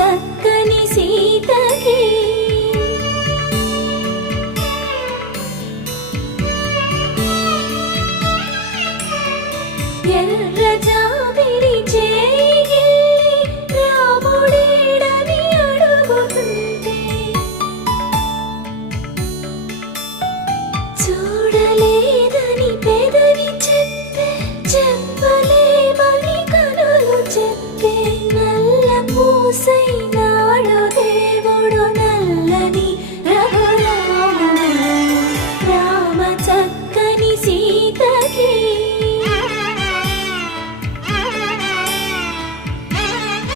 చక్కని సీతకి ఎర్ర జాబిలి చేయి రాముడేడని అడుగుతుంటే చూడలేదని పెదవి చెప్పే చెప్పలేమని కనులు చెప్పే నల్ల పూసై